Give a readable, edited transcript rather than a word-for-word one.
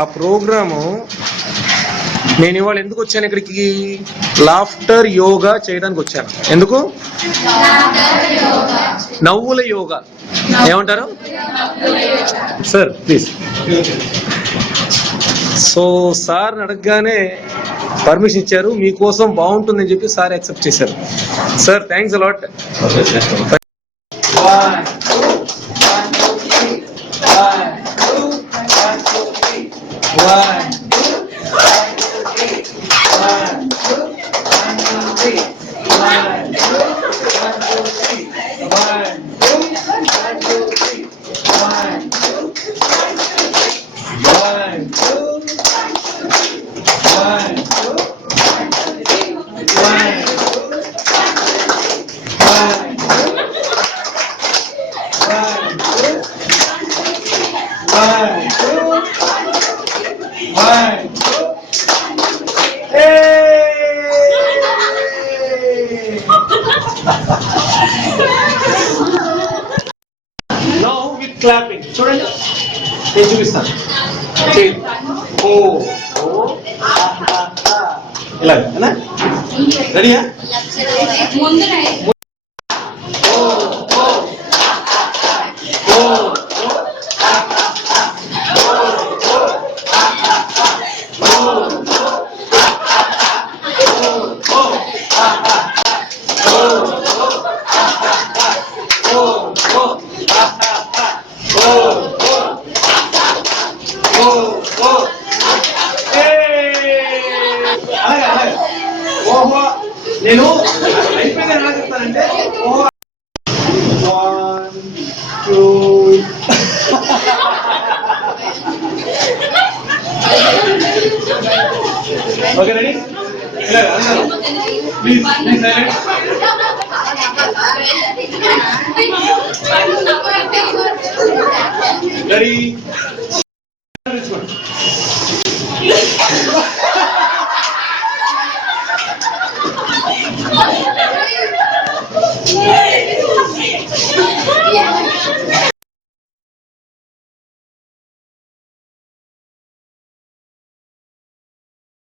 ఆ ప్రోగ్రాము నేను ఇవాళ ఎందుకు వచ్చాను ఇక్కడికి? లాఫ్టర్ యోగా చేయడానికి వచ్చాను. ఎందుకు? నవ్వుల యోగా. ఏమంటారు సార్? ప్లీజ్. సో సార్ అడగగానే పర్మిషన్ ఇచ్చారు, మీకోసం బాగుంటుందని చెప్పి సార్ యాక్సెప్ట్ చేశారు. Sir thanks a lot. Now with clapping. చూడండి, నేను చూపిస్తాను. ఇలాగేనా? రెడీయా? నేను అయిపోయింది ఎలా చెప్తానంటే, 1 2 okay ready? Please please ready?